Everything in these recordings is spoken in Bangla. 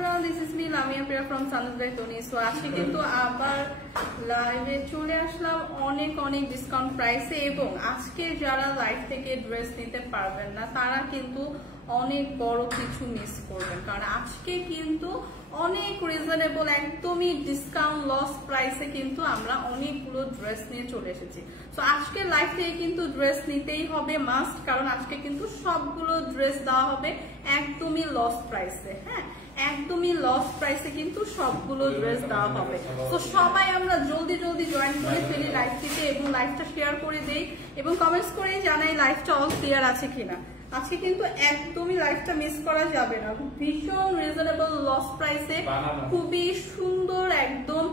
everyone, this is me Lamia Pira from Sanus by Tony. So আজকে কিন্তু আবার লাইভে চলে আসলাম অনেক অনেক ডিসকাউন্ট প্রাইসে এবং আজকে যারা লাইভ থেকে ড্রেস নিতে পারবেন না তারা কিন্তু অনেক বড় কিছু মিস করবেন, কারণ আজকে কিন্তু অনেক রিজনেবল একদমই ডিসকাউন্ট লস প্রাইসে কিন্তু আমরা অনেকগুলো ড্রেস নিয়ে চলে এসেছি। তো আজকে লাইভ থেকে কিন্তু ড্রেস নিতেই হবে মাস্ট, কারণ আজকে কিন্তু সবগুলো ড্রেস দেওয়া হবে একদমই লস প্রাইসে। হ্যাঁ, একদমই লস প্রাইসে কিন্তু সবগুলো ড্রেস দেওয়া হবে। তো সবাই আমরা জলদি জলদি জয়েন করে ফেলি লাইভটিতে এবং লাইভটা শেয়ার করে দেই এবং কমেন্টস করে জানাই লাইভটা অল ক্লিয়ার আছে কিনা। আজকে কিন্তু একদমই লাইভটা মিস করা যাবে না, ভীষণ রিজনেবল লস প্রাইসে খুবই সুন্দর একদম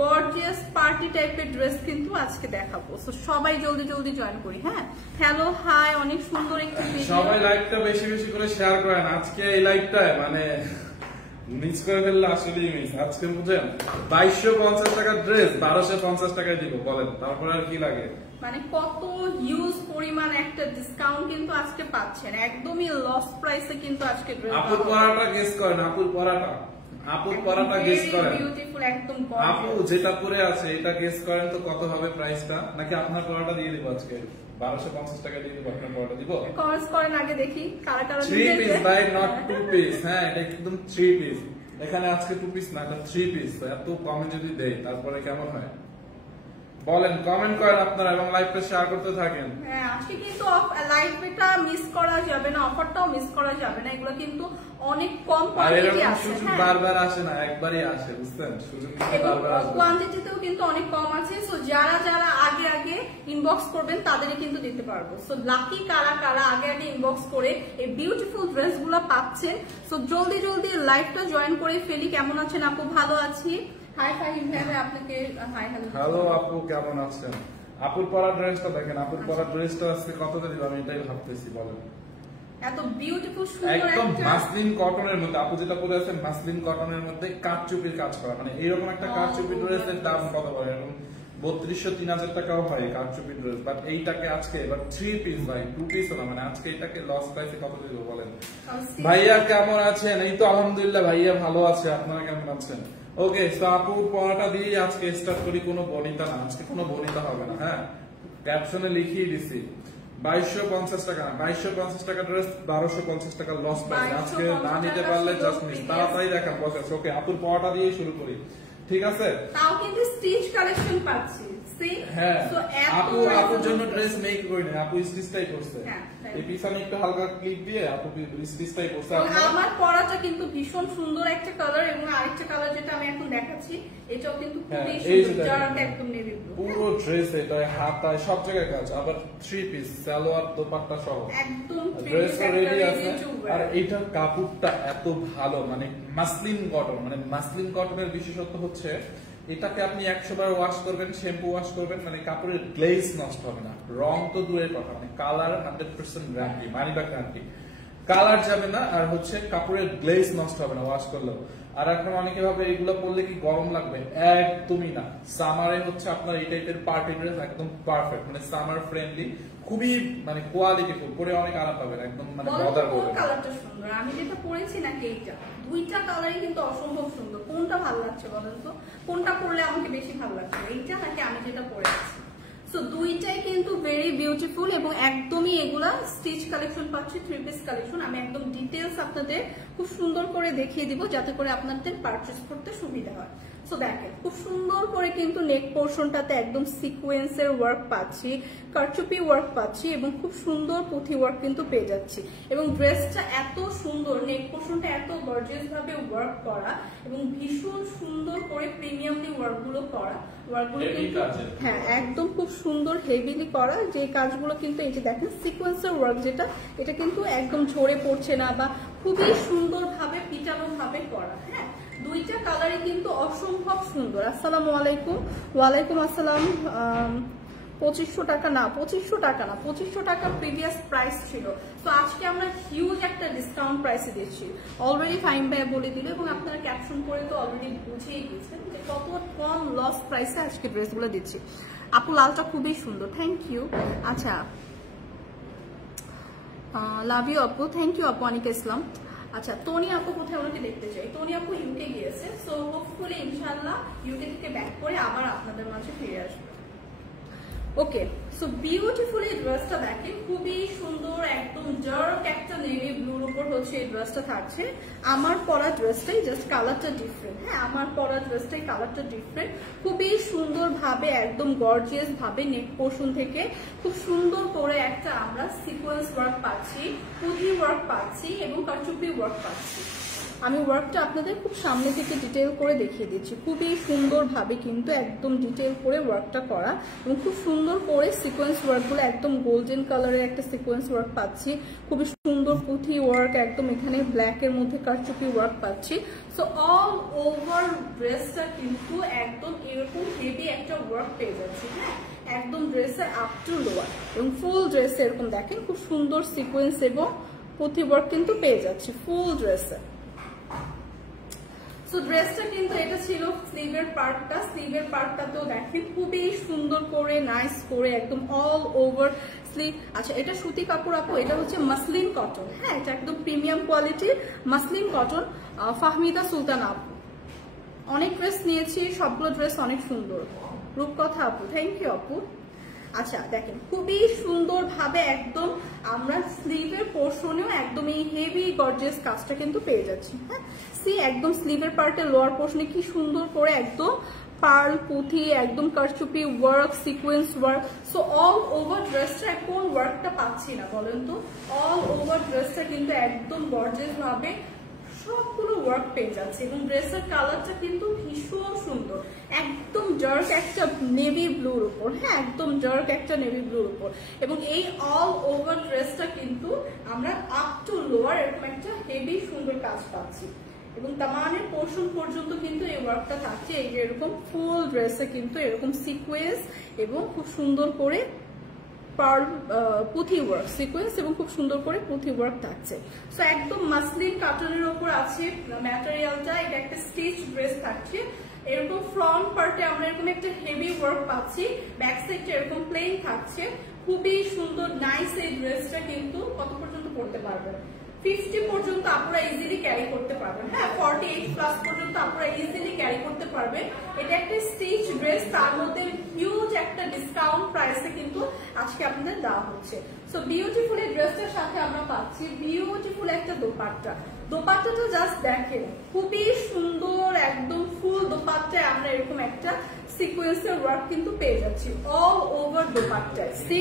গর্জিয়াস পার্টি টাইপের ড্রেস কিন্তু আজকে দেখাবো। তো সবাই জলদি জলদি জয়েন করি। হ্যাঁ, হ্যালো হাই, অনেক সুন্দর একটি ভিডিও, সবাই লাইভটা বেশি বেশি করে শেয়ার করেন। আজকে এই লাইভটা মানে মিস করে ফেললে আসলেই মিস। আজকে বুঝেন 2250 টাকার ড্রেস 1250 টাকায় দিব, বলেন তারপর আর কি লাগে? মানে কত হিউজ পরিমাণ একটা ডিসকাউন্ট কিন্তু আজকে পাচ্ছেন, একদমই লস প্রাইসে কিন্তু আজকে ড্রেস। আপুর পরাটা গেস করেন, আপুর পরাটা গেস করেন, বিউটিফুল একদম। আপু যেটা পরে আছে এটা গেস করেন তো কত হবে প্রাইসটা, নাকি আপনার পরাটা দিয়ে দিব আজকে 1250 টাকা দিয়ে দিব? আপনার পরাটা দিব? কমেন্টস করেন আগে দেখি কারা কারা 3 পিস বাই নট 2 পিস। হ্যাঁ, এটা একদম 3 পিস। এখানে আজকে 2 পিস না, এটা 3 পিস। এত কমে যদি দেই তারপরে কেমন হয় বলেন? কমেন্ট করেন আপনারা এবং লাইভটা শেয়ার করতে থাকেন। হ্যাঁ, আজকে কিন্তু লাইভটা মিস করা যাবে না, অফারটাও মিস করা যাবে না। এগুলো কিন্তু অনেক কম কোয়ান্টিটি আছে, সুযোগ বারবার আসে না, একবারই আসে, বুঝছেন? সুযোগ বারবার আসে, কোয়ান্টিটিতেও কিন্তু অনেক কম আছে। সো যারা যারা আগে আগে ইনবক্স করবেন তাদেরই কিন্তু দিতে পারবো। সো লাকি কারা কারা আগে আগে ইনবক্স করে এই বিউটিফুল ড্রেসগুলো পাচ্ছেন। সো জলদি জলদি লাইভটা জয়েন করে ফেলি। কেমন আছেন আপু? ভালো আছি। হাই ফাহিম ভাই, আপনাকে হাই হ্যালো। হ্যালো আপু, কেমন আছেন? আপুর পরা ড্রেসটা দেখেন, আপুর পরা ড্রেসটা আজকে কততে দিব আমি এটাই ভাবতেছি। বলেন, এত বিউটিফুল সুন্দর একদম মাসলিন কটনের মধ্যে, আপু যেটা পরে আছেন মাসলিন কটনের মধ্যে কারচুপির কাজ করা, মানে এইরকম একটা কারচুপি ড্রেসের দাম কত পড়ে? এরকম 3200-3000 টাকাও হয় কারচুপি ড্রেস, বাট এইটাকে আজকে এবার 3 পিস ভাই, 2 পিস না, মানে আজকে এটাকে লস প্রাইসে কত দিব বলেন? ভাইয়া কেমন আছেন? এই তো আলহামদুলিল্লাহ ভাইয়া ভালো আছে, আপনারা কেমন আছেন? ওকে, তো আপুর পড়াটা দিয়ে আজকে স্টার্ট করি। কোনো বনিতা না, আজকে কোনো বনিতা হবে না। হ্যাঁ, ক্যাপশনে লিখিয়ে দিছি 2250 টাকা, 2250 টাকা ড্রেস 1250 টাকা লস প্রাইস। আজকে না নিতে পারলে জাস্ট মিস। তাড়াতাড়ি দেখান বসে। ওকে, আপুর পড়াটা দিয়ে শুরু করি, ঠিক আছে? তাও কিন্তু স্টিচ কালেকশন পাচ্ছি। হ্যাঁ, আপুর জন্য ড্রেস মেক করি না, আপু স্টিচটাই করছে। এই পিছনে একটু হালকা ক্লিপ দিয়ে আপু স্টিচটাই করছে। আমার পরাটা কিন্তু ভীষণ সুন্দর একটা কালার এবং আরেকটা কালার যেটা আমি এখন দেখাচ্ছি এটাও কিন্তু খুবই সুন্দর, জারাটা একদম নেভি ব্লু। পুরো ড্রেস এটা হাতায় সব জায়গায় কাজ, আবার 3 পিস সালোয়ার দোপাট্টা সহ একদম ড্রেস রেডি আছে। আর এইটার কাপড়টা এত ভালো, মানে মাসলিন কটন। মানে মাসলিন কটনের বিশেষত্ব হচ্ছে এটাকে আপনি 100 বার ওয়াশ করবেন, শ্যাম্পু ওয়াশ করবেন, মানে কাপড়ের গ্লেজ নষ্ট হবে না, রং তো দূরের কথা, মানে colour 100% guarantee, money back guarantee, colour যাবে না, আর হচ্ছে কাপড়ের গ্লেজ নষ্ট হবে না ওয়াশ করলেও। আর এখন অনেকে ভাবে এগুলো পরলে কি গরম লাগবে, একদমই না। সামারে হচ্ছে আপনার এই টাইপের পার্টি ড্রেস একদম পারফেক্ট, মানে সামার ফ্রেন্ডলি, খুবই মানে কোয়ালিটিফুল, পরে অনেক আরাম পাবেন, একদম মানে বদার করবেন। কালারটা সুন্দর, আমি যেটা পরেছি নাকি এইটা, দুইটা কালারই কিন্তু অসম্ভব সুন্দর। কোনটা ভালো লাগছে বলেন তো? কোনটা পরলে আমাকে বেশি ভালো লাগছে, এইটা নাকি আমি যেটা পরে আছি? সো দুইটাই কিন্তু ভেরি বিউটিফুল এবং একদমই এগুলা স্টিচ কালেকশন পাচ্ছি, 3 পিস কালেকশন। আমি একদম ডিটেলস আপনাদের খুব সুন্দর করে দেখিয়ে দিব যাতে করে আপনাদের পারচেজ করতে সুবিধা হয়। সো দেখেন, খুব সুন্দর করে কিন্তু নেক পোর্শনটাতে একদম সিকোয়েন্সের ওয়ার্ক পাচ্ছি, কারচুপি ওয়ার্ক পাচ্ছি এবং খুব সুন্দর পুঁথি ওয়ার্ক কিন্তু পেয়ে যাচ্ছি। এবং ড্রেসটা এত সুন্দর, নেক পোর্শনটা এত গর্জিয়াস ভাবে ওয়ার্ক করা এবং ভীষণ সুন্দর করে প্রিমিয়ামলি ওয়ার্কগুলো করা, ওয়ার্কগুলো কিন্তু হ্যাঁ একদম খুব সুন্দর হেভিলি করা। যে কাজগুলো কিন্তু এই যে দেখেন সিকোয়েন্সের ওয়ার্ক যেটা, এটা কিন্তু একদম ঝরে পড়ছে না বা খুবই সুন্দর ভাবে পিটানো ভাবে করা। হ্যাঁ, দুইটা কালারই কিন্তু অসম্ভব সুন্দর। আসসালামু আলাইকুম। ওয়ালাইকুম আসসালাম। 2500 টাকা না, 2500 টাকা না, 2500 টাকা প্রিভিয়াস প্রাইস ছিল। তো আজকে আমরা হিউজ একটা ডিসকাউন্ট প্রাইসে দিচ্ছি, অলরেডি ফাইম ভাই বলে দিল এবং আপনারা ক্যাপশন করে তো অলরেডি বুঝেই গেছেন যে কত কম লস প্রাইসে আজকে ড্রেসগুলো দিচ্ছি। আপু লালটা খুবই সুন্দর, থ্যাংক ইউ। আচ্ছা, লাভ ইউ আপু, থ্যাংক ইউ আপু অনিকা ইসলাম। আচ্ছা, টনি আপু কোথায়, ওনাকে দেখতে চাই। টনি আপু ইউকে গিয়েছে, সো হোপফুলি ইনশাআল্লাহ ইউকে থেকে ব্যাক করে আবার আপনাদের মাঝে ফিরে আসবে। ওকে, সো বিউটিফুল এই ড্রেসটা দেখেন, খুবই সুন্দর, একদম ডার্ক একটা নেভি ব্লুর উপর হচ্ছে এই ড্রেসটা থাকছে। আমার পরা ড্রেসটাই জাস্ট কালারটা ডিফারেন্ট। হ্যাঁ, আমার পরা ড্রেসটাই কালারটা ডিফারেন্ট। খুবই সুন্দর ভাবে, একদম গর্জিয়াস ভাবে নেক পোর্শন থেকে খুব সুন্দর করে একটা আমরা সিকোয়েন্স ওয়ার্ক পাচ্ছি, পুঁথি ওয়ার্ক পাচ্ছি এবং কারচুপি ওয়ার্ক পাচ্ছি। আমি ওয়ার্কটা আপনাদের খুব সামনে থেকে ডিটেইল করে দেখিয়ে দিচ্ছি। খুবই সুন্দরভাবে কিন্তু একদম ডিটেইল করে ওয়ার্কটা করা এবং খুব সুন্দর করে সিকোয়েন্স ওয়ার্কগুলো, একদম গোল্ডেন কালারের একটা সিকোয়েন্স ওয়ার্ক পাচ্ছি। খুবই সুন্দর পুঁথি ওয়ার্ক, একদম এখানে ব্ল্যাকের মধ্যে কারচুপি ওয়ার্ক পাচ্ছি। সো অল ওভার ড্রেসটা কিন্তু একদম এরকম হেভি একটা ওয়ার্ক পেয়ে যাচ্ছি। হ্যাঁ, একদম ড্রেসের আপ টু লোয়ার এবং ফুল ড্রেসে এরকম দেখেন খুব সুন্দর সিকোয়েন্স এবং পুঁথি ওয়ার্ক কিন্তু পেয়ে যাচ্ছি ফুল ড্রেসে। সো ড্রেসটা কিন্তু এটা ছিল স্লিভের পার্টটা। স্লিভের পার্টটাতেও দেখেন খুবই সুন্দর করে নাইস করে একদম অল ওভার স্লিভ। আচ্ছা, এটা সুতি কাপড় আপু, এটা হচ্ছে মাসলিন কটন। হ্যাঁ, এটা একদম প্রিমিয়াম কোয়ালিটির মাসলিন কটন। ফাহমিদা সুলতান আপু, অনেক ড্রেস নিয়েছি, সবগুলো ড্রেস অনেক সুন্দর। রূপকথা আপু, থ্যাংক ইউ আপু। আচ্ছা দেখেন, খুবই সুন্দর ভাবে একদম আমরা স্লিভের পোর্শনেও একদম এই হেভি গর্জিয়াস কাজটা কিন্তু পেয়ে যাচ্ছি। হ্যাঁ, সি একদম স্লিভের পার্টের লোয়ার পোর্শনে কি সুন্দর করে একদম পার্ল পুঁথি, একদম কারচুপি work, sequence work. So all over ড্রেসটা কোন ওয়ার্কটা পাচ্ছি না বলেন তো? অল ওভার ড্রেসটা কিন্তু একদম গর্জিয়াস ভাবে সবগুলো ওয়ার্ক পেয়ে যাচ্ছে এবং ড্রেসের কালারটা কিন্তু ভীষণ সুন্দর, একদম ডার্ক একটা নেভি ব্লুর উপর। হ্যাঁ, একদম ডার্ক একটা নেভি ব্লুর উপর এবং এই অল ওভার ড্রেসটা কিন্তু আমরা আপ টু লোয়ার এরকম একটা হেভি সুন্দর কাজ পাচ্ছি এবং তামানের পোর্শন পর্যন্ত কিন্তু এই ওয়ার্কটা থাকছে। এই যে এরকম ফুল ড্রেসে কিন্তু এরকম সিকোয়েন্স এবং খুব সুন্দর করে পুঁথি ওয়ার্ক, সিকোয়েন্স এবং খুব সুন্দর করে পুঁথি ওয়ার্ক থাকছে। সো একদম মাসলিন কটনের উপর আছে ম্যাটেরিয়ালটা। এটা একটা স্টিচ ড্রেস থাকছে। এরকম ফ্রন্ট পার্টে আমরা এরকম একটা হেভি ওয়ার্ক পাচ্ছি, ব্যাক সাইডটা এরকম প্লেন থাকছে। খুবই সুন্দর নাইস এই ড্রেসটা কিন্তু কত পর্যন্ত পড়তে পারবেন? 50 পর্যন্ত আপনারা ইজিলি ক্যারি করতে পারবেন। হ্যাঁ, 48 প্লাস পর্যন্ত আপনারা ইজিলি ক্যারি করতে পারবেন। এটা একটা স্টিচ ড্রেস, তার মধ্যে হিউজ একটা ডিসকাউন্ট প্রাইসে কিন্তু আজকে আপনাদের দেওয়া হচ্ছে। সো বিউটিফুল এই ড্রেসটার সাথে আমরা পাচ্ছি বিউটিফুল একটা দোপাট্টা। দোপাট্টাটা জাস্ট দেখেন, খুবই সুন্দর, একদম ফুল দোপাট্টায় আমরা এরকম একটা সিকোয়েন্সের ওয়ার্ক কিন্তু পেয়ে যাচ্ছি অল ওভার দোপাট্টায়। সি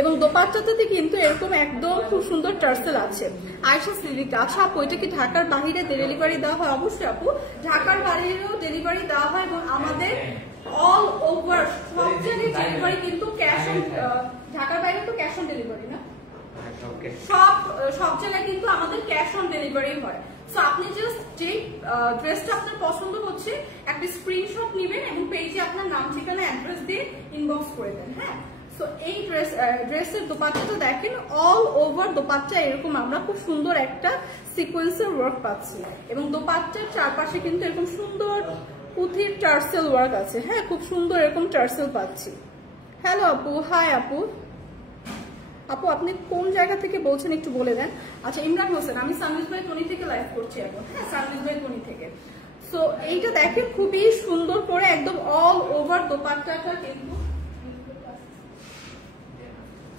এবং দোপাট্টাটাতে কিন্তু এরকম একদম খুব সুন্দর টার্সেল আছে। আয়শা সিল্কটা। আচ্ছা আপু, এটা কি ঢাকার বাইরে ডেলিভারি দেওয়া হয়? অবশ্যই আপু, ঢাকার বাইরেও ডেলিভারি দেওয়া হয় এবং আমাদের অল ওভার সব জায়গায় ডেলিভারি কিন্তু ক্যাশ অন, ঢাকার বাইরে তো ক্যাশ অন ডেলিভারি না, সব জায়গায় কিন্তু আমাদের ক্যাশ অন ডেলিভারি হয়। সো আপনি জাস্ট যে ড্রেসটা আপনার পছন্দ হচ্ছে একটা স্ক্রিনশট নেবেন এবং পেজে আপনার নাম ঠিকানা অ্যাড্রেস দিয়ে ইনবক্স করে দেন। হ্যাঁ, সো এই ড্রেসের দোপাট্টাটা দেখেন, অল ওভার দোপাট্টা এরকম আমরা খুব সুন্দর একটা সিকোয়েন্সের ওয়ার্ক পাচ্ছি এবং দোপাট্টার চারপাশে কিন্তু এরকম সুন্দর পুঁথির টার্সেল ওয়ার্ক আছে। হ্যাঁ, খুব সুন্দর এরকম টার্সেল পাচ্ছি। হ্যালো আপু, হাই আপু। আপু আপনি কোন জায়গা থেকে বলছেন একটু বলে দেন। আচ্ছা, ইমরান হোসেন, আমি সানভিজ বাই টনি থেকে লাইভ করছি এখন। হ্যাঁ, সানভিজ বাই টনি থেকে। সো এইটা দেখেন খুবই সুন্দর করে একদম অল ওভার দোপাট্টাটা কিন্তু,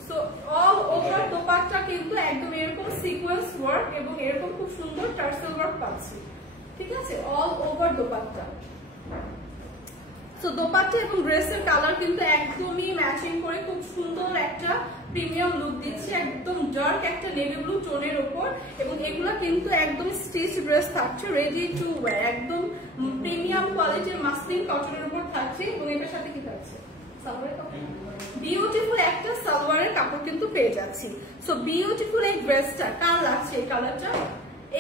সো অল ওভার দোপাট্টা কিন্তু একদম এরকম সিকোয়েন্স ওয়ার্ক এবং এরকম খুব সুন্দর টার্সেল ওয়ার্ক পাচ্ছি। ঠিক আছে, all over dupatta. So dupatta এবং ড্রেসের কালার কিন্তু একদমই ম্যাচিং করে খুব সুন্দর একটা প্রিমিয়াম লুক দিচ্ছে, একদম ডার্ক একটা নেভি ব্লু টোনের উপর এবং এগুলো কিন্তু একদম স্টিচ ড্রেস থাকছে, রেডি টু ওয়্যার, একদম প্রিমিয়াম কোয়ালিটির মাসলিন কটনের উপর থাকছে এবং এটার সাথে কি থাকছে? সালোয়ারের কাপড়, বিউটিফুল একটা সালোয়ারের কাপড় কিন্তু পেয়ে যাচ্ছি। সো বিউটিফুল এই ড্রেসটা কার লাগছে? এই কালারটা,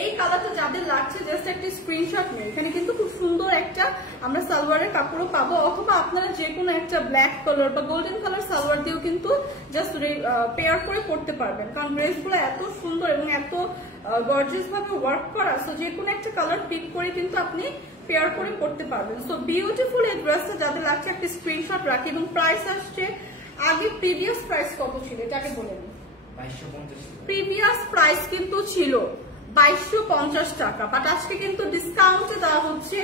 এই কালারটা যাদের লাগছে জাস্ট একটা স্ক্রিনশট নিয়ে। এখানে কিন্তু খুব সুন্দর একটা আমরা সালোয়ারের কাপড়ও পাবো, অথবা আপনারা যে কোনো একটা ব্ল্যাক কালার বা গোল্ডেন কালার সালোয়ার দিয়েও কিন্তু জাস্ট পেয়ার করে পড়তে পারবেন, কারণ ড্রেসগুলো এত সুন্দর এবং এত গর্জিয়াস ভাবে ওয়ার্ক করা। সো যে কোনো একটা কালার পিক করে কিন্তু আপনি পেয়ার করে পড়তে পারবেন। সো বিউটিফুল এই ড্রেসটা যাদের লাগছে একটা স্ক্রিনশট রাখি এবং প্রাইস আসছে, আগে প্রিভিয়াস প্রাইস কত ছিল এটাকে বলে নিন। প্রিভিয়াস প্রাইস কিন্তু ছিল 2250 টাকা, বাট আজকে কিন্তু ডিসকাউন্টে দেওয়া হচ্ছে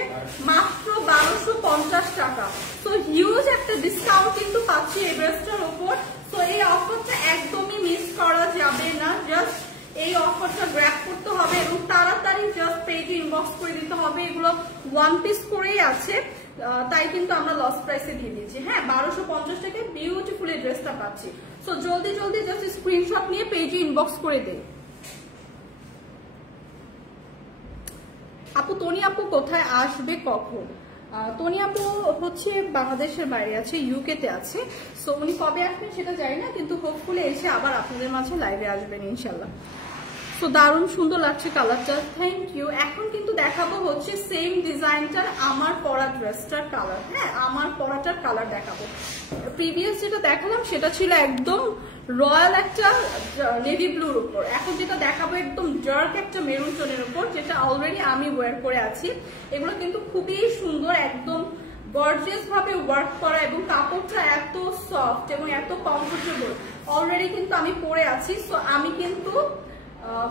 মাত্র 1250 টাকা। তো হিউজ একটা ডিসকাউন্ট কিন্তু পাচ্ছি এই ড্রেসটার উপর। তো এই অফারটা একদমই মিস করা যাবে না, জাস্ট এই অফারটা গ্র্যাব করতে হবে এবং তাড়াতাড়ি জাস্ট পেজে ইনবক্স করে দিতে হবে। এগুলো ওয়ান পিস করেই আছে, তাই কিন্তু আমরা লস প্রাইসে দিয়ে দিচ্ছি। হ্যাঁ, 1250 টাকায় বিউটিফুল এই ড্রেসটা পাচ্ছি। সো জলদি জলদি জাস্ট স্ক্রিনশট নিয়ে পেজে ইনবক্স করে দিন। আপু তনি আপু কোথায় আসবে কখন? তনি আপু হচ্ছে বাংলাদেশের বাইরে আছে, ইউকে তে আছে। সো উনি কবে আসবেন সেটা জানি না, কিন্তু হোপফুলি এসে আবার আপনাদের মাঝে লাইভে আসবেন ইনশাল্লাহ। তো দারুণ সুন্দর লাগছে কালারটা, থ্যাংক ইউ। এখন কিন্তু দেখাবো হচ্ছে সেম ডিজাইনটার আমার পরা ড্রেসটার কালার। হ্যাঁ, আমার পরাটার কালার দেখাবো। প্রিভিয়াস যেটা দেখালাম সেটা ছিল একদম রয়্যাল একটা নেভি ব্লুর উপর, এখন যেটা দেখাবো একদম ডার্ক একটা মেরুন টোনের উপর, যেটা অলরেডি আমি ওয়্যার করে আছি। এগুলো কিন্তু খুবই সুন্দর, একদম গর্জিয়াস ভাবে ওয়ার্ক করা এবং কাপড়টা এত সফট এবং এত কমফোর্টেবল। অলরেডি কিন্তু আমি পরে আছি, সো আমি কিন্তু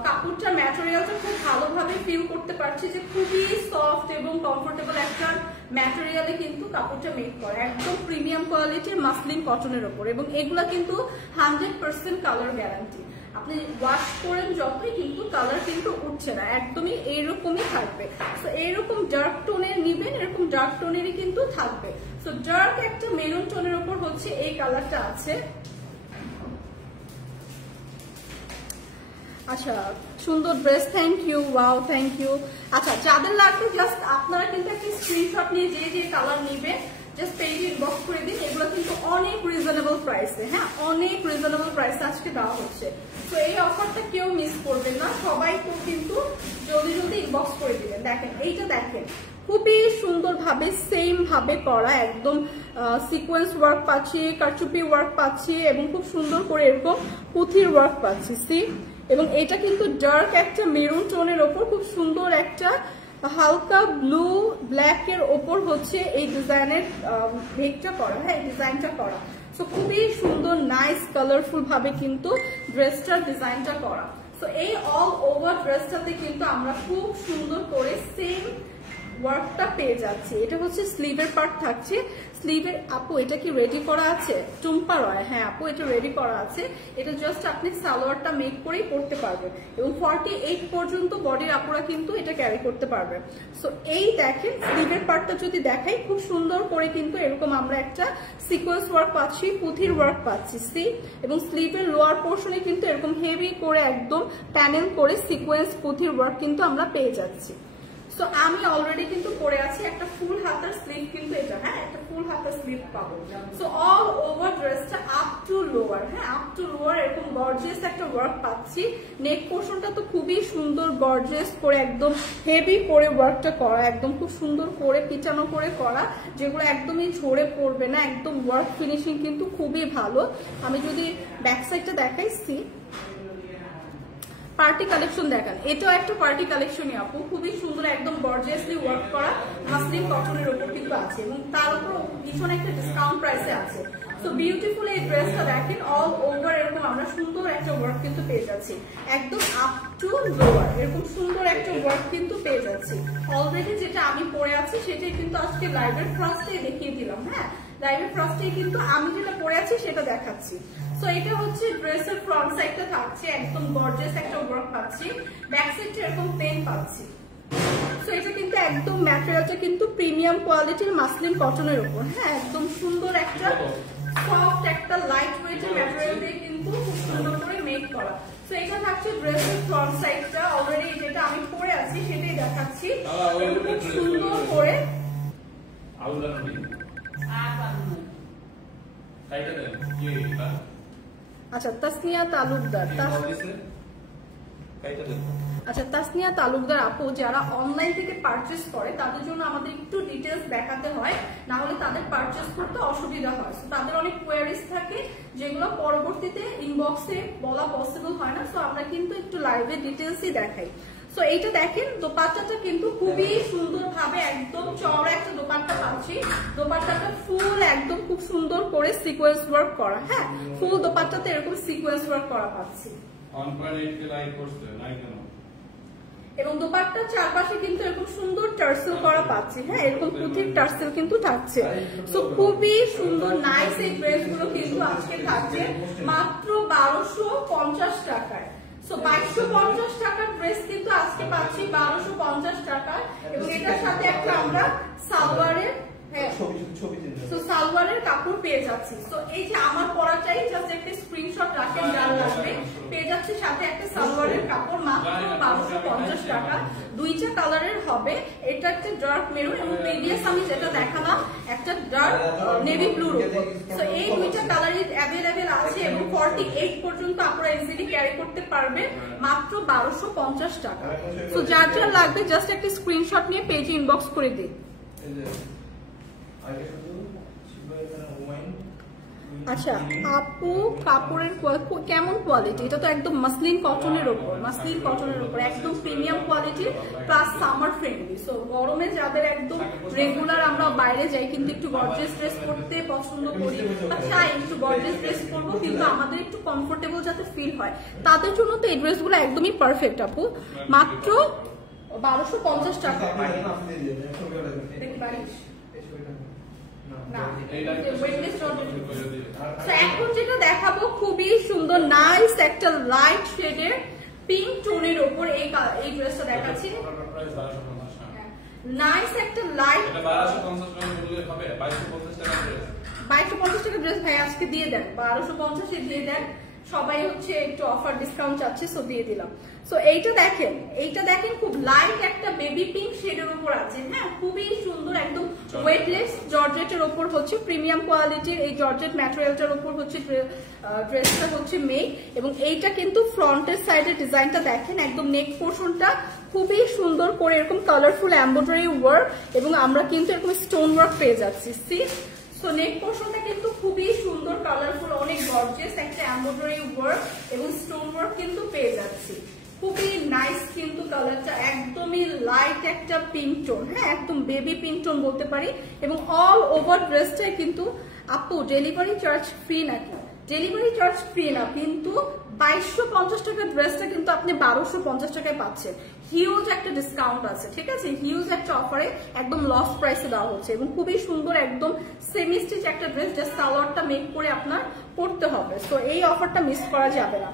কাপড়টা ম্যাটেরিয়ালটা খুব ভালোভাবে ফিল করতে পারছি যে খুবই সফট এবং কমফোর্টেবল একটা ম্যাটেরিয়ালে কিন্তু কাপড়টা মেক করে, একদম প্রিমিয়াম কোয়ালিটির মাসলিন কটনের উপর। এবং এগুলা কিন্তু 100% কালার গ্যারান্টি। আপনি ওয়াশ করেন যতই, কিন্তু কালার কিন্তু উঠছে না, একদমই এইরকমই থাকবে। তো এইরকম ডার্ক টোনের নিবেন, এরকম ডার্ক টোনেরই কিন্তু থাকবে। তো ডার্ক একটা মেরুন টোনের উপর হচ্ছে এই কালারটা আছে। আচ্ছা, সুন্দর dress, thank you, wow thank you. আচ্ছা, যাদের লাগবে জাস্ট আপনারা কিন্তু একটা স্ক্রিনশট নিয়ে যে যে কালার নিবে জাস্ট পেজে ইনবক্স করে দিন। এগুলো কিন্তু অনেক রিজনেবল প্রাইসে, হ্যাঁ অনেক রিজনেবল প্রাইসে আজকে দেওয়া হচ্ছে। তো এই অফারটা কেউ মিস করবেন না, সবাই কিন্তু জলদি জলদি ইনবক্স করে দিবেন। দেখেন এইটা, দেখেন খুবই সুন্দর ভাবে সেম ভাবে করা, একদম সিকোয়েন্স ওয়ার্ক পাচ্ছি, কারচুপি ওয়ার্ক পাচ্ছি এবং খুব সুন্দর করে এরকম পুঁথির ওয়ার্ক পাচ্ছি। সি, এবং এটা কিন্তু ডার্ক একটা মেরুন টোনের ওপর খুব সুন্দর একটা হালকা ব্লু ব্ল্যাক এর ওপর হচ্ছে এই ডিজাইনের ভেকটা করা। হ্যাঁ, ডিজাইনটা করা। সো খুবই সুন্দর নাইস কালারফুল ভাবে কিন্তু ড্রেসটার ডিজাইনটা করা। সো এই অল ওভার ড্রেসটাতে কিন্তু আমরা খুব সুন্দর করে সেম ওয়ার্কটা পেয়ে যাচ্ছি। এটা হচ্ছে স্লিভের পার্ট থাকছে। স্লিভের আপু এটা কি রেডি করা আছে? টুম্পা রয়, হ্যাঁ আপু এটা রেডি করা আছে। এটা জাস্ট আপনি সালোয়ারটা মেক করেই পরতে পারবেন এবং 48 পর্যন্ত বডির আপুরা কিন্তু এটা ক্যারি করতে পারবে। সো এই দেখেন স্লিভের পার্টটা যদি দেখাই, খুব সুন্দর করে কিন্তু এরকম আমরা একটা সিকোয়েন্স ওয়ার্ক পাচ্ছি, পুঁথির ওয়ার্ক পাচ্ছি। সি, এবং স্লিভের লোয়ার পোর্শনে কিন্তু এরকম হেভি করে একদম প্যানেল করে সিকোয়েন্স পুঁথির ওয়ার্ক কিন্তু আমরা পেয়ে যাচ্ছি। সো আমি অলরেডি কিন্তু পরে আছি একটা ফুল হাতার স্লিভ, কিন্তু এটা হ্যাঁ একটা ফুল হাতার স্লিভ পাবো। সো অল ওভার ড্রেসটা আপ টু লোয়ার, হ্যাঁ আপ টু লোয়ার এরকম গর্জিয়াস একটা ওয়ার্ক পাচ্ছি। নেক পোর্শনটা তো খুবই সুন্দর গর্জিয়াস করে একদম হেভি করে ওয়ার্কটা করা, একদম খুব সুন্দর করে পিটানো করে করা, যেগুলো একদমই ঝরে পড়বে না। একদম ওয়ার্ক ফিনিশিং কিন্তু খুবই ভালো। আমি যদি ব্যাক সাইডটা দেখাইছি, পার্টি কালেকশন দেখান, এটাও একটা পার্টি কালেকশনই আপু, খুবই সুন্দর একদম গর্জিয়াসলি ওয়ার্ক করা মাসলিন কটনের উপর কিন্তু আছে এবং তার উপর ভীষণ একটা ডিসকাউন্ট প্রাইসে আছে। সো বিউটিফুল এই ড্রেসটা দেখেন, অল ওভার এরকম আমরা সুন্দর একটা ওয়ার্ক কিন্তু পেয়ে যাচ্ছি, একদম আপ টু লোয়ার এরকম সুন্দর একটা ওয়ার্ক কিন্তু পেয়ে যাচ্ছি। অলরেডি যেটা আমি পরে আছি সেটাই কিন্তু আজকে লাইভের ফার্স্টে দেখিয়ে দিলাম। হ্যাঁ, লাইভের ফার্স্টে কিন্তু আমি যেটা পরে আছি সেটা দেখাচ্ছি। সো এটা হচ্ছে ড্রেসের ফ্রন্ট সাইডটা থাকছে, একদম গর্জিয়াস একটা ওয়ার্ক পাচ্ছি, ব্যাক সাইডটা এরকম পেন পাচ্ছি। সো এটা কিন্তু একদম ম্যাটেরিয়ালটা কিন্তু প্রিমিয়াম কোয়ালিটির মাসলিন কটনের উপর, হ্যাঁ একদম সুন্দর একটা সফট একটা লাইট ওয়েটের ম্যাটেরিয়াল দিয়ে কিন্তু খুব সুন্দর করে মেক করা। সো এটা থাকছে ড্রেসের ফ্রন্ট সাইডটা, অলরেডি যেটা আমি পরে আছি সেটাই দেখাচ্ছি খুব সুন্দর করে। আচ্ছা, তাসনিয়া তালুকদার, আচ্ছা তাসনিয়া তালুকদার আপু যারা অনলাইন থেকে পারচেস করে তাদের জন্য আমাদের একটু ডিটেলস দেখাতে হয়, না হলে তাদের পারচেস করতে অসুবিধা হয়। তাদের অনেক কোয়ারিজ থাকে যেগুলো পরবর্তীতে ইনবক্সে বলা পসিবল হয় না। সো আমরা কিন্তু একটু লাইভে ডিটেলসই দেখাই। সো এইটা দেখেন দোপাট্টাটা কিন্তু খুবই সুন্দর ভাবে একদম চওড়া একটা দোপাট্টা পাচ্ছি। দোপাট্টাটা ফুল একদম খুব সুন্দর করে সিকোয়েন্স ওয়ার্ক করা, হ্যাঁ ফুল দোপাট্টাতে এরকম সিকোয়েন্স ওয়ার্ক করা পাচ্ছি। এবং দোপাট্টার চারপাশে কিন্তু এরকম সুন্দর টার্সেল করা পাচ্ছি, হ্যাঁ এরকম পুঁথির টার্সেল কিন্তু থাকছে। সো খুবই সুন্দর নাইস এই ড্রেসগুলো কিন্তু আজকে থাকছে মাত্র 1250 টাকায়। সো 2250 টাকার ড্রেস কিন্তু আজকে পাচ্ছি 1250 টাকায়। এবং এটার সাথে একটা আমরা সালোয়ারের সালোয়ারের কাপড় পেয়ে যাচ্ছি। তো এই যে আমার পরা চাই জাস্ট একটা স্ক্রিনশট রাখেন যার লাগবে, পেয়ে যাচ্ছি সাথে একটা সালোয়ারের কাপড় মাত্র 1250 টাকা। দুইটা কালারের হবে, এটা একটা ডার্ক মেরুন এবং প্রিভিয়াস আমি যেটা দেখালাম একটা ডার্ক নেভি ব্লুর উপর। তো এই দুইটা কালারই অ্যাভেলেবেল আছে এবং 48 পর্যন্ত আপনারা ইজিলি ক্যারি করতে পারবেন মাত্র 1250 টাকা। তো যার যার লাগবে জাস্ট একটা স্ক্রিনশট নিয়ে পেজে ইনবক্স করে দিন। আচ্ছা আপু কাপড়ের কেমন কোয়ালিটি? এটা তো একদম মাসলিন কটনের উপর, মাসলিন কটনের উপর একদম premium quality plus summer friendly. So গরমে যাদের একদম রেগুলার আমরা বাইরে যাই কিন্তু একটু গর্জিয়াস ড্রেস পরতে পছন্দ করি বা চাই একটু গর্জিয়াস ড্রেস পরবো কিন্তু আমাদের একটু কমফোর্টেবল যাতে ফিল হয়, তাদের জন্য তো এই ড্রেসগুলো একদমই পারফেক্ট আপু। মাত্র 1250 টাকা। এখন যেটা দেখাবো খুবই সুন্দর নাইস একটা লাইট শেডের পিঙ্ক টোনের উপর এই ড্রেসটা দেখাচ্ছি। নাইস একটা লাইট 2250 টাকা ড্রেস ভাই আজকে দিয়ে দেন, 1250 দিয়ে দেন। সবাই হচ্ছে একটু অফার ডিসকাউন্ট চাচ্ছে সো দিয়ে দিলাম। সো এইটা দেখেন খুব লাইট একটা বেবি পিঙ্ক শেডের উপর আছে, হ্যাঁ খুবই সুন্দর একদম ওয়েটলেস জর্জেটের উপর হচ্ছে প্রিমিয়াম কোয়ালিটির এই জর্জেট ম্যাটেরিয়ালটার উপর হচ্ছে ড্রেসটা হচ্ছে মেক। এবং এইটা কিন্তু ফ্রন্টের সাইডের ডিজাইনটা দেখেন একদম নেক পোর্শনটা খুবই সুন্দর করে এরকম কালারফুল এমব্রয়ডারি ওয়ার্ক এবং আমরা কিন্তু এরকম স্টোন ওয়ার্ক পেয়ে যাচ্ছি। সি সো নেক পোর্শনটা কিন্তু খুবই সুন্দর কালারফুল অনেক গর্জিয়াস একটা এমব্রয়ডারি ওয়ার্ক এবং স্টোন ওয়ার্ক কিন্তু পেয়ে যাচ্ছি। খুবই নাইস কিন্তু কালারটা একদমই লাইট একটা পিঙ্ক টোন, হ্যাঁ একদম বেবি পিঙ্ক টোন বলতে পারি। এবং অল ওভার ড্রেসটাই কিন্তু আপু ডেলিভারি চার্জ ফ্রি নাকি? ডেলিভারি চার্জ ফ্রি না, কিন্তু 2250 টাকার ড্রেসটা কিন্তু আপনি 1250 টাকায় পাচ্ছেন। হিউজ একটা ডিসকাউন্ট আছে, ঠিক আছে হিউজ একটা অফারে একদম লস প্রাইসে দেওয়া হচ্ছে এবং খুবই সুন্দর একদম সেমি স্টিচ একটা ড্রেস জাস্ট সালোয়ারটা মেক করে আপনার পরতে হবে। সো এই অফারটা মিস করা যাবে না।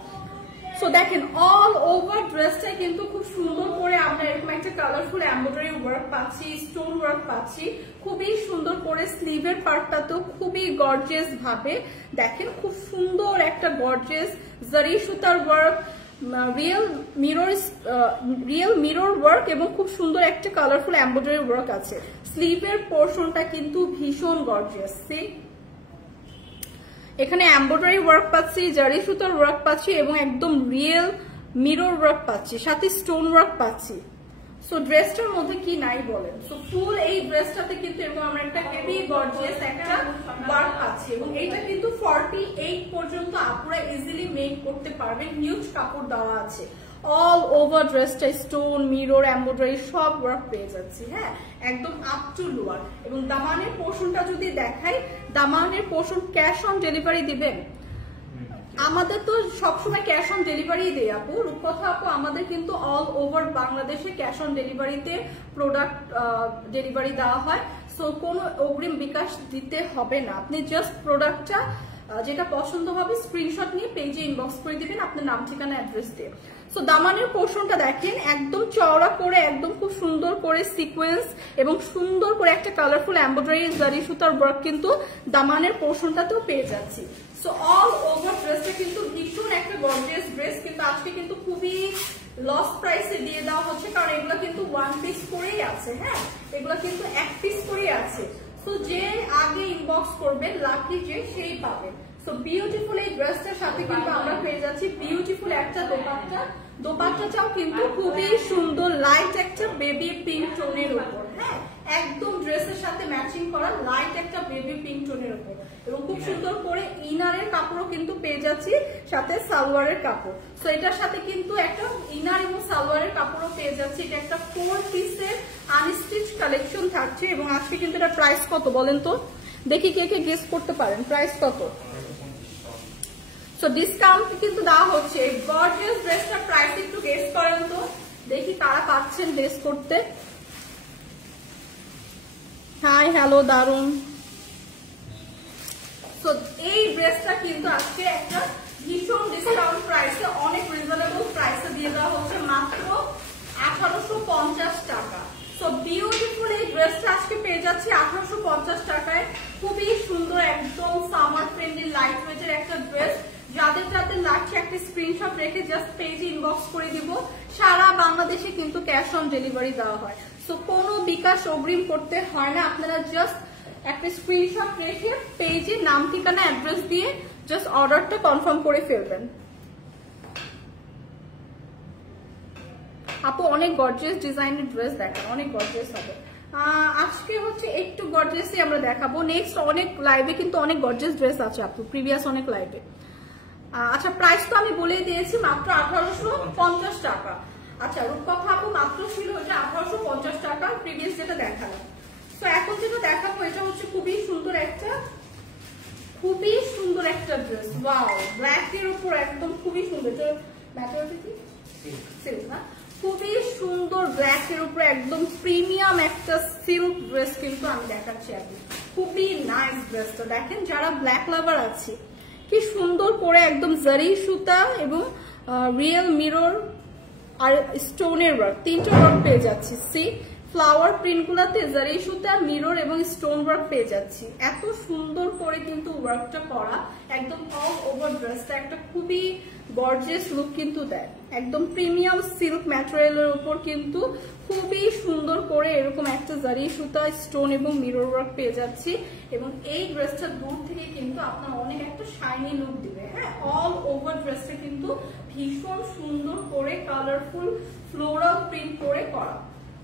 সো দেখেন অল ওভার ড্রেসটাই কিন্তু খুব সুন্দর করে আমরা এরকম একটা কালারফুল এমব্রয়ডারি ওয়ার্ক পাচ্ছি, স্টোন ওয়ার্ক পাচ্ছি খুবই সুন্দর করে। স্লিভের পার্টটা তো খুবই গর্জিয়াস ভাবে দেখেন খুব সুন্দর একটা গর্জিয়াস জারি সুতার ওয়ার্ক, রিয়েল মিরর ওয়ার্ক এবং খুব সুন্দর একটা কালারফুল এমব্রয়ডারি ওয়ার্ক আছে। স্লিভের পোর্শনটা কিন্তু ভীষণ গর্জিয়াস। এখানে এমব্রয়ডারি ওয়ার্ক পাচ্ছি, জারি সুতার ওয়ার্ক পাচ্ছি এবং একদম রিয়েল মিরর ওয়ার্ক পাচ্ছি, সাথে স্টোন ওয়ার্ক পাচ্ছি। সো ড্রেসটার মধ্যে কি নাই বলেন। সো ফুল এই ড্রেসটাতে কিন্তু এরকম আমরা একটা হেভি গর্জিয়াস একটা ওয়ার্ক পাচ্ছি এবং এইটা কিন্তু 48 পর্যন্ত আপনারা ইজিলি মেক করতে পারবেন। হিউজ কাপড় দেওয়া আছে, অল ওভার ড্রেসটা স্টোন মিরর এমব্রয়ডারি সব ওয়ার্ক পেয়ে যাচ্ছি, হ্যাঁ একদম আপ টু লোয়ার। এবং দামানের পোর্শনটা যদি দেখাই, দামানের পোর্শন ক্যাশ অন ডেলিভারি দিবেন? আমাদের তো সবসময় ক্যাশ অন ডেলিভারি দেয় আপু, রূপকথা আপু আমাদের কিন্তু অল ওভার বাংলাদেশে ক্যাশ অন ডেলিভারিতে প্রোডাক্ট ডেলিভারি দেওয়া হয়। সো কোনো অগ্রিম বিকাশ দিতে হবে না, আপনি জাস্ট প্রোডাক্টটা যেটা পছন্দ হবে স্ক্রিনশট নিয়ে পেজে ইনবক্স করে দিবেন আপনার নাম ঠিকানা অ্যাড্রেস দিয়ে। সো দামানের পোর্শনটা দেখেন একদম চওড়া করে একদম খুব সুন্দর করে সিকোয়েন্স এবং সুন্দর করে একটা কালারফুল এমব্রয়ডারি জারি সুতার ওয়ার্ক কিন্তু দামানের পোর্শনটাতেও পেয়ে যাচ্ছি। সো অল ওভার ড্রেসটা কিন্তু ভীষণ একটা গর্জিয়াস ড্রেস, কিন্তু আজকে কিন্তু খুবই লস প্রাইসে দিয়ে দেওয়া হচ্ছে কারণ এগুলো কিন্তু ওয়ান পিস করেই আছে, হ্যাঁ এগুলো কিন্তু এক পিস করেই আছে। সো যে আগে ইনবক্স করবেন লাকি যে সেই পাবেন। সো বিউটিফুল এই ড্রেসটার সাথে কিন্তু আমরা পেয়ে যাচ্ছি বিউটিফুল একটা দোপাট্টা। দোপাট্টাটাও কিন্তু খুবই সুন্দর লাইট একটা বেবি পিঙ্ক টোনের উপর, হ্যাঁ একদম ড্রেসের সাথে ম্যাচিং করা লাইট একটা বেবি পিঙ্ক টোনের উপর এবং খুব সুন্দর করে ইনারের কাপড়ও কিন্তু পেয়ে যাচ্ছি সাথে সালোয়ারের কাপড়। সো এটার সাথে কিন্তু একটা ইনার এবং সালোয়ারের কাপড়ও পেয়ে যাচ্ছে। এটা একটা 4 পিসের আনস্টিচ কালেকশন থাকছে এবং আজকে কিন্তু এটা প্রাইস কত বলেন তো, দেখি কে কে গেস করতে পারেন প্রাইস কত। সো ডিসকাউন্ট কিন্তু দেওয়া হচ্ছে। গর্জিয়াস ড্রেসটার প্রাইস একটু গেস করেন তো, দেখি কারা পাচ্ছেন গেস করতে। হাই হ্যালো দারুন। তো এই ড্রেসটা কিন্তু আজকে একটা ভীষণ ডিসকাউন্ট প্রাইসে, অনেক রিজনেবল প্রাইসে দিয়ে দেওয়া হচ্ছে, মাত্র 1850 টাকা। সো বিউটিফুল এই ড্রেসটা আজকে পেয়ে যাচ্ছি 1850 টাকায়। খুবই সুন্দর, একদম সামার ফ্রেন্ডলি লাইট ওয়েটের একটা ড্রেস। যাদের যাদের লাগছে একটা স্ক্রিনশট রেখে জাস্ট পেজে ইনবক্স করে দিব। সারা বাংলাদেশে কিন্তু ক্যাশ অন ডেলিভারি দেওয়া হয়। সো কোনো বিকাশ অগ্রিম করতে হয় না, আপনারা জাস্ট একটা স্ক্রিনশট রেখে পেজে নাম ঠিকানা অ্যাড্রেস দিয়ে জাস্ট অর্ডারটা কনফার্ম করে ফেলবেন। আপু অনেক গর্জিয়াস ডিজাইনের ড্রেস দেখেন, অনেক গর্জিয়াস হবে। আজকে হচ্ছে একটু গর্জিয়াসই আমরা দেখাবো। নেক্সট অনেক লাইভে কিন্তু অনেক গর্জিয়াস ড্রেস আছে আপু, প্রিভিয়াস অনেক লাইভে। আচ্ছা প্রাইস তো আমি বলেই দিয়েছি, মাত্র 1850 টাকা। আচ্ছা রূপকথা আপু মাত্র ছিল এটা 1850 টাকা, প্রিভিয়াস যেটা দেখালাম। তো এখন যেটা দেখাবো এটা হচ্ছে খুবই সুন্দর একটা ড্রেস। ওয়াও, ব্ল্যাক এর উপর একদম খুবই সুন্দর। এটা ম্যাটেরিয়ালটা কি সিল্ক না, খুবই সুন্দর ব্ল্যাক এর উপর একদম প্রিমিয়াম একটা সিল্ক ড্রেস কিন্তু আমি দেখাচ্ছি আপনি। খুবই নাইস ড্রেসটা দেখেন, যারা ব্ল্যাক লাভার আছে কি সুন্দর করে একদম জারি সুতা এবং রিয়েল মিরর আর স্টোনের ওয়ার্ক, তিনটা ওয়ার্ক পেয়ে যাচ্ছি। সি ফ্লাওয়ার প্রিন্ট গুলাতে জারি সুতা, মিরর এবং স্টোন ওয়ার্ক পেয়ে যাচ্ছি। এত সুন্দর করে কিন্তু ওয়ার্কটা করা, একদম অল ওভার ড্রেসটা একটা খুবই গর্জিয়াস লুক কিন্তু দেয়। একদম প্রিমিয়াম সিল্ক ম্যাটেরিয়ালের উপর কিন্তু খুবই সুন্দর করে এরকম একটা জারি সুতা, স্টোন এবং মিরর ওয়ার্ক পেয়ে যাচ্ছি। এবং এই ড্রেসটা দূর থেকে কিন্তু আপনার অনেক একটা শাইনি লুক দিবে। হ্যাঁ, অল ওভার ড্রেসটা কিন্তু ভীষণ সুন্দর করে কালারফুল ফ্লোরাল প্রিন্ট করে করা।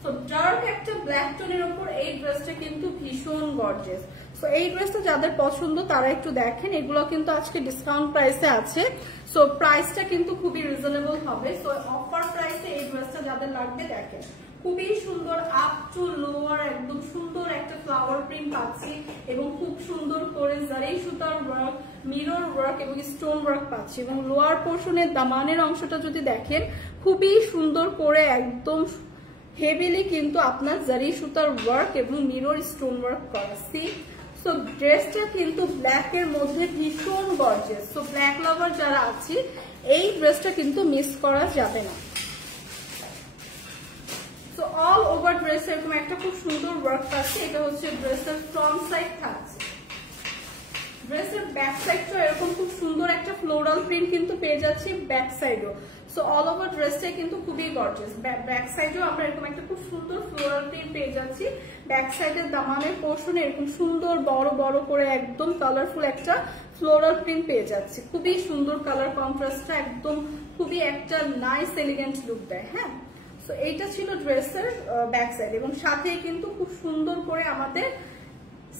সো ডার্ক একটা ব্ল্যাক টোনের উপর এই ড্রেসটা কিন্তু ভীষণ গর্জিয়াস। সো এই ড্রেসটা যাদের পছন্দ তারা একটু দেখেন, এগুলো কিন্তু আজকে ডিসকাউন্ট প্রাইসে আছে। সো প্রাইসটা কিন্তু খুবই রিজনেবল হবে। সো অফার প্রাইসে এই ড্রেসটা যাদের লাগবে দেখেন, খুবই সুন্দর আপ টু লোয়ার একদম সুন্দর একটা ফ্লাওয়ার প্রিন্ট পাচ্ছি এবং খুব সুন্দর করে জারি সুতার ওয়ার্ক, মিরর ওয়ার্ক এবং স্টোন ওয়ার্ক পাচ্ছি। এবং লোয়ার পোর্শনের দামানের অংশটা যদি দেখেন, খুবই সুন্দর করে একদম হেভিলি কিন্তু আপনার জারি সুতার ওয়ার্ক এবং মিরর স্টোন ওয়ার্ক করা। সি সো ড্রেসটা কিন্তু ব্ল্যাক এর মধ্যে ভীষণ গর্জিয়াস। সো ব্ল্যাক লাভার যারা আছে এই ড্রেসটা কিন্তু মিস করা যাবে না। সো অল ওভার ড্রেস এরকম একটা খুব সুন্দর ওয়ার্ক আছে। এটা হচ্ছে ড্রেসের ফ্রন্ট সাইড থাকছে। ড্রেসের ব্যাক সাইডটা এরকম খুব সুন্দর একটা ফ্লোরাল প্রিন্ট কিন্তু পেয়ে যাচ্ছি ব্যাক সাইডও। সো অল ওভার ড্রেসটা কিন্তু খুবই গর্জিয়াস। ব্যাক সাইডেও আমরা এরকম একটা খুব সুন্দর ফ্লোরাল প্রিন্ট পেয়ে যাচ্ছি। ব্যাক সাইডের দামানের পোর্শনে এরকম সুন্দর বড় বড় করে একদম কালারফুল একটা ফ্লোরাল প্রিন্ট পেয়ে যাচ্ছি। খুবই সুন্দর কালার কন্ট্রাস্টটা, একদম খুবই একটা নাইস এলিগেন্ট লুক দেয়। হ্যাঁ, সো এইটা ছিল ড্রেসের ব্যাক সাইড এবং সাথে কিন্তু খুব সুন্দর করে আমাদের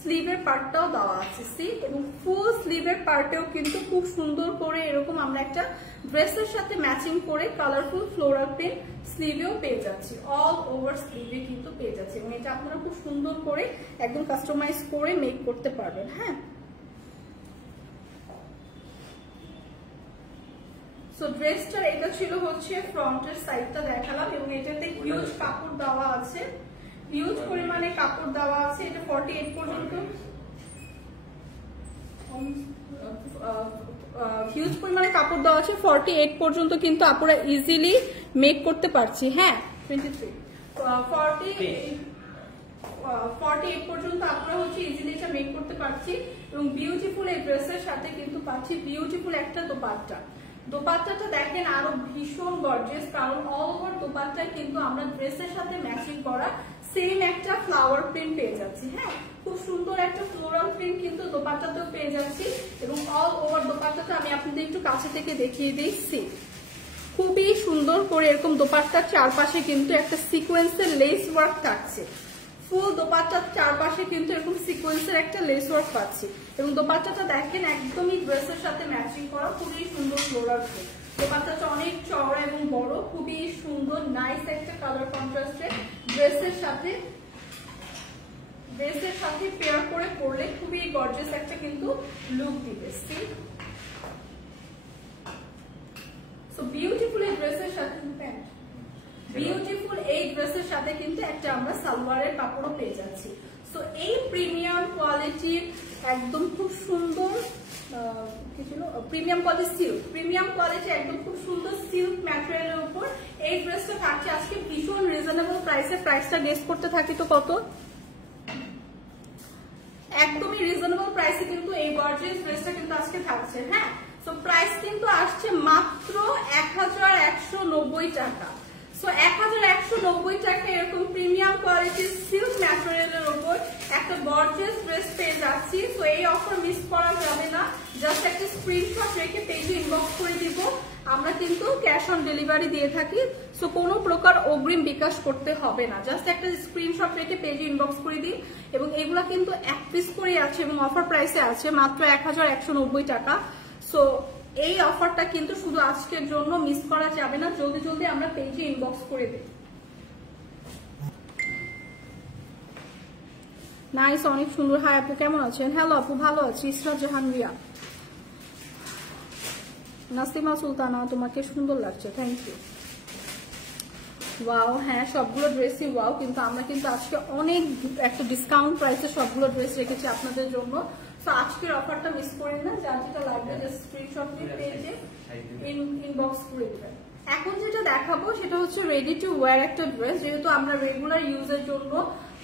স্লিভের পার্টটাও দেওয়া আছে। সি এবং ফুল স্লিভের পার্টেও কিন্তু খুব সুন্দর করে এরকম আমরা একটা ড্রেসের সাথে ম্যাচিং করে কালারফুল ফ্লোরাল প্রিন্ট স্লিভেও পেয়ে যাচ্ছি। অল ওভার স্লিভে কিন্তু পেয়ে যাচ্ছি এবং এটা আপনারা খুব সুন্দর করে একদম কাস্টমাইজ করে মেক করতে পারবেন। হ্যাঁ, সো ড্রেসটার এটা ছিল হচ্ছে ফ্রন্টের সাইডটা দেখালাম এবং এটাতে হিউজ কাপড় দেওয়া আছে, হিউজ পরিমাণে কাপড় দেওয়া আছে। এটা 48 পর্যন্ত হিউজ পরিমাণে কাপড় দেওয়া আছে। 48 পর্যন্ত কিন্তু আপনারা ইজিলি মেক করতে পারছি। হ্যাঁ 23 48 পর্যন্ত আপনারা হচ্ছে ইজিলি এটা মেক করতে পারছি এবং বিউটিফুল এই ড্রেসের সাথে কিন্তু পাচ্ছি বিউটিফুল একটা দোপাট্টা। দোপাট্টাটা দেখেন আরো ভীষণ গর্জিয়াস, কারণ অল ওভার দোপাট্টা কিন্তু আমরা ড্রেসের সাথে ম্যাচিং করা সেম একটা ফ্লাওয়ার প্রিন্ট পেয়ে যাচ্ছি। হ্যাঁ, খুব সুন্দর একটা ফ্লোরাল প্রিন্ট কিন্তু দোপাট্টাতেও পেয়ে যাচ্ছি এবং অল ওভার দোপাট্টাটা আমি আপনাদের একটু কাছে থেকে দেখিয়ে দিচ্ছি। খুবই সুন্দর করে এরকম দোপাট্টার চারপাশে কিন্তু একটা সিকোয়েন্সের লেস ওয়ার্ক থাকছে। ফুল দোপাট্টার চারপাশে কিন্তু এরকম সিকোয়েন্সের একটা লেস ওয়ার্ক পাচ্ছি এবং দোপাট্টাটা দেখেন একদমই ড্রেসের সাথে ম্যাচিং করা, খুবই সুন্দর ফ্লোরাল প্রিন্ট। দোপাট্টাটা অনেক চওড়া এবং বড়, খুবই সুন্দর নাইস একটা কালার কন্ট্রাস্টে ড্রেসের সাথে পেয়ার করে পরলে খুবই গর্জিয়াস একটা কিন্তু লুক দিবে। সো বিউটিফুল এই ড্রেসের সাথে প্যান্ট, বিউটিফুল এই ড্রেসের সাথে কিন্তু একটা আমরা সালোয়ারের কাপড়ও পেয়ে যাচ্ছি। সো এই প্রিমিয়াম কোয়ালিটির একদম খুব সুন্দর প্রিমিয়াম কোয়ালিটি একদম খুব সুন্দর সিল্ক ম্যাটেরিয়ালের উপর এই ড্রেসটা থাকছে আজকে ভীষণ রিজনেবল প্রাইসে। প্রাইসটা গেস করতে থাকি তো কত, একদমই রিজনেবল প্রাইসে কিন্তু এই গর্জিয়াস ড্রেসটা কিন্তু আজকে থাকছে। হ্যাঁ, সো প্রাইস কিন্তু আসছে মাত্র 1190 টাকা। সো 1190 টাকা এরকম প্রিমিয়াম কোয়ালিটির সিল্ক ম্যাটেরিয়ালের উপর একটা গর্জিয়াস ড্রেস পেয়ে যাচ্ছি। সো এই অফার মিস করা যাবে না। জাস্ট একটা স্ক্রিনশট রেখে পেজে ইনবক্স করে দিব। আমরা কিন্তু ক্যাশ অন ডেলিভারি দিয়ে থাকি। সো কোনো প্রকার অগ্রিম বিকাশ করতে হবে না, জাস্ট একটা স্ক্রিনশট রেখে পেজে ইনবক্স করে দিন। এবং এগুলা কিন্তু এক পিস করে আছে এবং অফার প্রাইসে আছে মাত্র 1190 টাকা। সো এই অফারটা কিন্তু শুধু আজকের জন্য মিস করা যাবে না, জলদি জলদি আমরা পেজে ইনবক্স করে দিই। নাইস, অনেক সুন্দর। হাই আপু, কেমন আছেন? হ্যালো আপু, ভালো আছি। ইসরাত জাহান রিয়া, নাসিমা সুলতানা, তোমাকে সুন্দর লাগছে, থ্যাংক ইউ। ওয়াও, হ্যাঁ সবগুলো ড্রেসই ওয়াও, কিন্তু আমরা কিন্তু আজকে অনেক একটা ডিসকাউন্ট প্রাইসে সবগুলো ড্রেস রেখেছি আপনাদের জন্য। সো আজকের অফারটা মিস করেন না, যার যেটা লাগবে জাস্ট স্ক্রিনশট নিয়ে পেজে ইনবক্স করে দিবেন। এখন যেটা দেখাবো সেটা হচ্ছে রেডি টু ওয়্যার একটা ড্রেস। যেহেতু আমরা রেগুলার ইউজের জন্য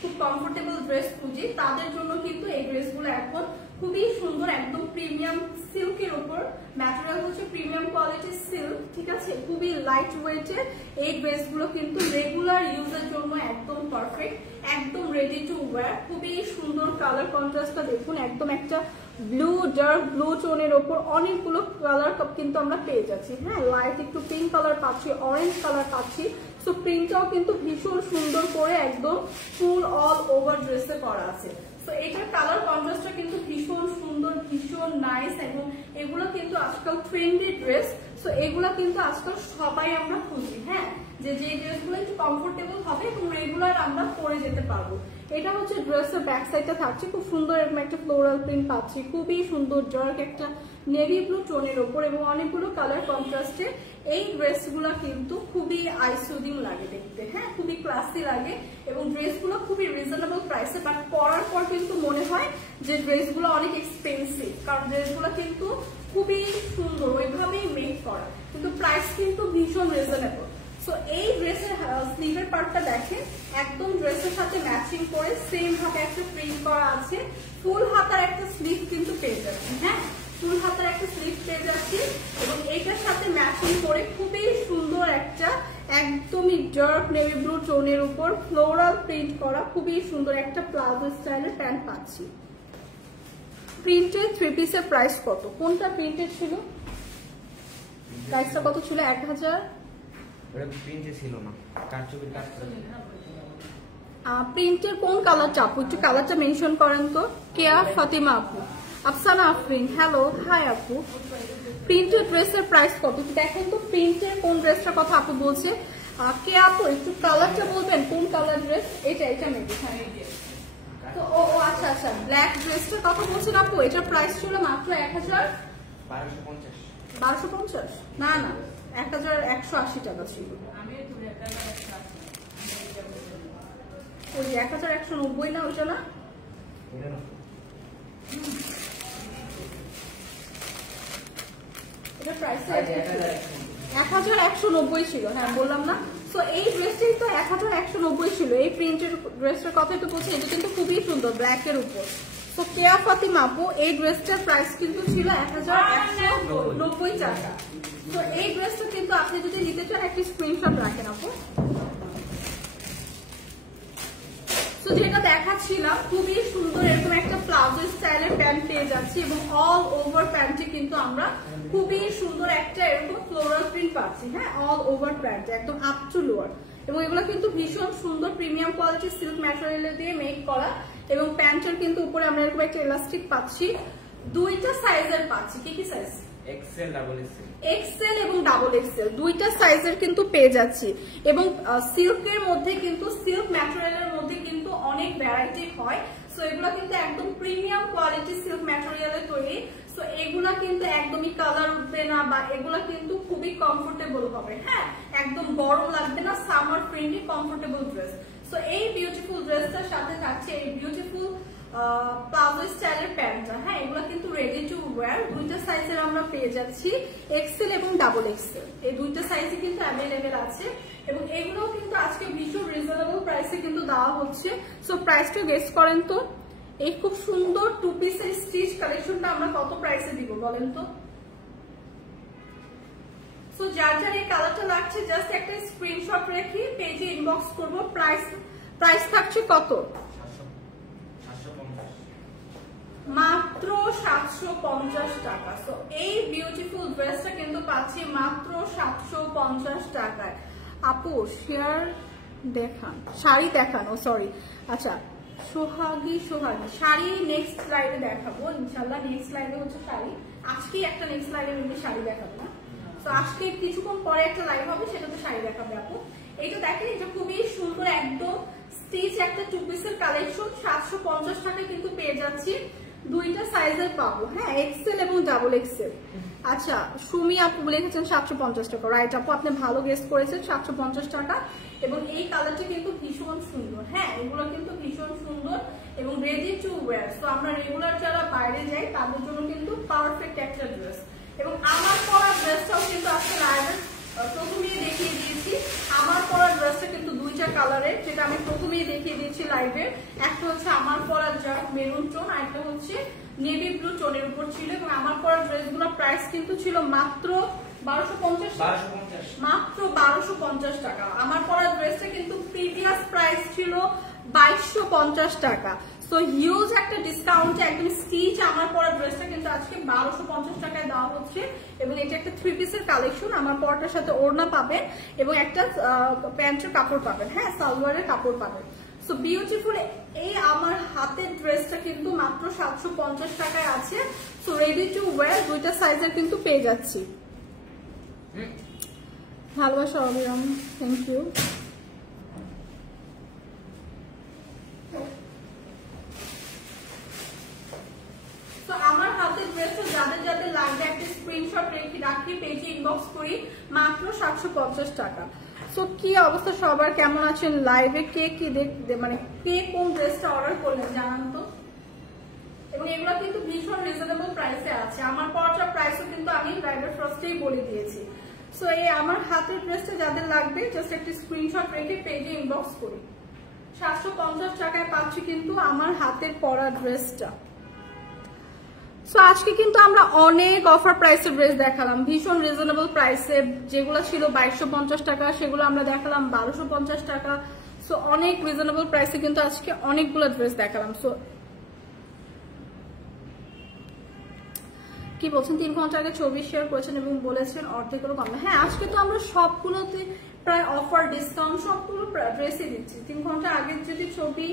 খুব কমফোর্টেবল ড্রেস খুঁজি, তাদের জন্য কিন্তু এই ড্রেসগুলো এখন খুবই সুন্দর, একদম প্রিমিয়াম সিল্কের উপর। ম্যাটেরিয়াল হচ্ছে প্রিমিয়াম কোয়ালিটির সিল্ক, ঠিক আছে, খুবই লাইট ওয়েটের। এই ড্রেসগুলো কিন্তু রেগুলার ইউজের জন্য একদম পারফেক্ট, একদম রেডি টু ওয়্যার। খুবই সুন্দর কালার কন্ট্রাস্টটা দেখুন, একদম একটা ব্লু, ডার্ক ব্লু টোনের ওপর অনেকগুলো কালার কিন্তু আমরা পেয়ে যাচ্ছি। হ্যাঁ, লাইট একটু পিঙ্ক কালার পাচ্ছি, অরেঞ্জ কালার পাচ্ছি। সো প্রিন্টটাও কিন্তু ভীষণ সুন্দর করে একদম ফুল অল ওভার ড্রেসে করা আছে। তো এটার কালার কন্ট্রাস্টটা কিন্তু ভীষণ সুন্দর, ভীষণ নাইস। এবং এগুলো কিন্তু আজকাল ট্রেন্ডি ড্রেস। সো এগুলো কিন্তু আজকাল সবাই আমরা খুঁজি। হ্যাঁ, যে ড্রেসগুলো একটু কমফোর্টেবল হবে এবং রেগুলার আমরা পরে যেতে পারবো। এটা হচ্ছে ড্রেসের ব্যাক সাইডটা থাকছে খুব সুন্দর, এরকম একটা ফ্লোরাল প্রিন্ট পাচ্ছি, খুবই সুন্দর ডার্ক একটা নেভি ব্লু টোনের ওপর এবং অনেকগুলো কালার কন্ট্রাস্টে। এই ড্রেসগুলো কিন্তু খুবই আইসুদিং লাগে দেখতে। হ্যাঁ, খুবই ক্লাসি লাগে এবং ড্রেসগুলো খুবই রিজনেবল প্রাইসে। বাট পরার পর কিন্তু মনে হয় যে ড্রেসগুলো অনেক এক্সপেন্সিভ, কারণ ড্রেসগুলো কিন্তু খুবই সুন্দর, ওইভাবেই মেক করা, কিন্তু প্রাইস কিন্তু ভীষণ রিজনেবল। সো এই ড্রেসের স্লিভের পার্টটা দেখেন, একদম ড্রেসের সাথে ম্যাচিং করে সেম ভাবে একটা প্রিন্ট করা আছে। ফুল হাতার একটা স্লিভ কিন্তু পেয়ে যাচ্ছি। হ্যাঁ, ফুল হাতার একটা স্লিভ পেয়ে যাচ্ছি এবং এইটার সাথে ম্যাচিং করে খুবই সুন্দর একটা একদমই ডার্ক নেভি ব্লু টোনের উপর ফ্লোরাল প্রিন্ট করা খুবই সুন্দর একটা প্লাজো স্টাইলের প্যান্ট পাচ্ছি। প্রিন্টেড থ্রি পিসের প্রাইস কত? কোনটা প্রিন্টেড ছিল? প্রাইসটা কত ছিল? 1000। প্রিন্টের কোন কালারটা আপু? একটু কালারটা মেনশন করেন তো। কেয়া ফাতিমা আপু, আফসানা আফরিন, হ্যালো, হাই আপু। প্রিন্টের ড্রেসের প্রাইস কত দেখেন তো, প্রিন্টের কোন ড্রেসটার কথা আপু বলছে। কে আপু একটু কালারটা বলবেন, কোন কালার ড্রেস? এটা মেবি। তো ও আচ্ছা আচ্ছা, ব্ল্যাক ড্রেসটার কথা বলছেন আপু। এটার প্রাইস ছিল মাত্র 1250। না না, 1180 টাকা ছিল। ওই 1190 না, ওইটা না? এটা প্রাইস 1190 ছিল। হ্যাঁ, বললাম না। সো এই ড্রেসটাই তো 1190 ছিল। এই প্রিন্টের ড্রেসটার কথাই তো বলছি। এটা কিন্তু খুবই সুন্দর, ব্ল্যাক এর উপর। তো কেয়া ফাতিমা আপু, এই ড্রেসটার প্রাইস কিন্তু ছিল 1190 টাকা। তো এই ড্রেসটা কিন্তু আপনি যদি নিতে চান একটা স্ক্রিনশট রাখেন আপু। তো যেটা দেখাচ্ছিলাম খুবই সুন্দর এরকম একটা প্লাজো স্টাইলের প্যান্ট পেয়ে যাচ্ছি এবং অল ওভার প্যান্টে কিন্তু আমরা খুবই সুন্দর একটা এরকম ফ্লোরাল প্রিন্ট পাচ্ছি। হ্যাঁ, অল ওভার প্যান্ট একদম আপ টু লোয়ার। এবং এগুলো কিন্তু ভীষণ সুন্দর প্রিমিয়াম কোয়ালিটির সিল্ক ম্যাটেরিয়াল দিয়ে মেক করা এবং প্যান্টের কিন্তু উপরে আমরা এরকম একটা ইলাস্টিক পাচ্ছি। দুইটা সাইজের পাচ্ছি। কি কি size? XL double XL, XL এবং ডাবল এক্সেল দুইটা সাইজের কিন্তু পেয়ে যাচ্ছি। এবং সিল্কের মধ্যে কিন্তু সিল্ক ম্যাটেরিয়ালের মধ্যে কিন্তু অনেক ভ্যারাইটি হয়। সো এগুলা কিন্তু একদম প্রিমিয়াম কোয়ালিটি সিল্ক ম্যাটেরিয়ালের তৈরি। সো এগুলা কিন্তু একদমই কালার উঠবে না, বা এগুলা কিন্তু খুবই কমফোর্টেবল হবে। হ্যাঁ, একদম গরম লাগবে না, summer friendly comfortable dress. So এই বিউটিফুল ড্রেসটার সাথে থাকছে এই বিউটিফুল প্লাজো স্টাইলের প্যান্টটা। হ্যাঁ, এগুলো কিন্তু রেডি টু ওয়্যার, দুইটা সাইজের আমরা পেয়ে যাচ্ছি, এক্সেল এবং ডাবল এক্সেল। এই দুইটা সাইজে কিন্তু অ্যাভেলেবেল আছে এবং এগুলো কিন্তু আজকে ভীষণ রিজনেবল প্রাইসে কিন্তু দেওয়া হচ্ছে। সো প্রাইসটা গেস করেন তো, এই খুব সুন্দর টু পিসের স্টিচ কালেকশনটা আমরা কত প্রাইসে দিব বলেন তো? সো যার যার এই কালারটা লাগছে জাস্ট একটা স্ক্রিনশট রেখে পেজে ইনবক্স করব। প্রাইস থাকছে কত? মাত্র 750 টাকা। সো এই বিউটিফুল ড্রেসটা কিন্তু পাচ্ছি মাত্র 750 টাকায়। আপু শেয়ার দেখান, শাড়ি দেখানো, সরি আচ্ছা সোহাগী শাড়ি নেক্সট স্লাইডে দেখাবো ইনশাল্লাহ। নেক্সট স্লাইডে হচ্ছে শাড়ি, আজকেই একটা নেক্সট স্লাইডে মেবি শাড়ি দেখাবো না। তো আজকে কিছুক্ষণ পরে একটা লাইভ হবে, সেটাতে শাড়ি দেখাবে আপু। এইটা দেখেন, এটা খুবই সুন্দর একদম স্টিচ একটা টু পিসের কালেকশন। 750 টাকায় কিন্তু পেয়ে যাচ্ছি, দুইটা সাইজের পাবো। হ্যাঁ, এক্সেল এবং ডাবল এক্সেল। আচ্ছা সুমি আপু লিখেছেন 750 টাকা, রাইট আপু, আপনি ভালো গেস করেছেন, 750 টাকা। এবং এই কালারটা কিন্তু ভীষণ সুন্দর। হ্যাঁ, এগুলো কিন্তু ভীষণ সুন্দর এবং রেডি টু ওয়্যার। তো আমরা রেগুলার যারা বাইরে যাই তাদের জন্য কিন্তু পারফেক্ট একটা ড্রেস। এবং আমার পরা ড্রেসটাও কিন্তু আজকে লাইভে প্রথমেই দেখিয়ে দিয়েছি। আমার পরা ড্রেসটা কিন্তু দুইটা কালারের, যেটা আমি প্রথমেই দেখিয়ে দিয়েছি লাইভে। একটা হচ্ছে আমার পরা যা মেরুন টোন, আর একটা হচ্ছে নেভি ব্লু টোনের উপর ছিল। এবং আমার পরা ড্রেসগুলোর প্রাইস কিন্তু ছিল মাত্র 1250 মাত্র 1250 টাকা। আমার পরা ড্রেসটা কিন্তু প্রিভিয়াস প্রাইস ছিল 2250 টাকা। সো হিউজ একটা ডিসকাউন্টে একদম স্টিচ আমার পরা ড্রেসটা কিন্তু আজকে 1250 টাকায় দেওয়া হচ্ছে। এবং এটা একটা থ্রি পিসের কালেকশন, আমার পরাটার সাথে ওড়না পাবেন এবং একটা প্যান্টের কাপড় পাবেন। হ্যাঁ, সালোয়ারের কাপড় পাবেন। সো বিউটিফুল এই আমার হাতের ড্রেসটা কিন্তু মাত্র 750 টাকায় আছে। সো রেডি টু ওয়্যার, দুইটা সাইজের কিন্তু পেয়ে যাচ্ছি। ভালোবাসা অবিরাম, থ্যাংক ইউ। তো আমার হাতের ড্রেসটা যাদের যাদের লাগবে একটা স্ক্রিনশট রেখে রাখি, পেজে ইনবক্স করি, মাত্র 750 টাকা। সো কি অবস্থা সবার, কেমন আছেন? লাইভে কে কি মানে কে কোন ড্রেসটা অর্ডার করলেন জানান তো। এবং এগুলো কিন্তু ভীষণ রিজনেবল প্রাইসে আছে। আমার পরাটার প্রাইসও কিন্তু আমি লাইভের ফার্স্টেই বলে দিয়েছি। সো এই আমার হাতের ড্রেসটা যাদের লাগবে জাস্ট একটা স্ক্রিনশট রেখে পেজে ইনবক্স করি। 750 টাকায় পাচ্ছি কিন্তু আমার হাতের পরা ড্রেসটা। সো আজকে কিন্তু আমরা অনেক অফার প্রাইসের ড্রেস দেখালাম, ভীষণ রিজনেবল প্রাইসে। যেগুলো ছিল 2250 টাকা সেগুলো আমরা দেখালাম 1250 টাকা। সো অনেক রিজনেবল প্রাইসে কিন্তু আজকে অনেকগুলো ড্রেস দেখালাম। সো কি বলছেন, 3 ঘন্টা আগে ছবি শেয়ার করেছেন এবং বলেছেন অর্ধেকেরও কম। হ্যাঁ, আজকে তো আমরা সবগুলোতে প্রায় অফার ডিসকাউন্ট সবগুলো ড্রেসে দিচ্ছি। 3 ঘন্টা আগে যদি ছবি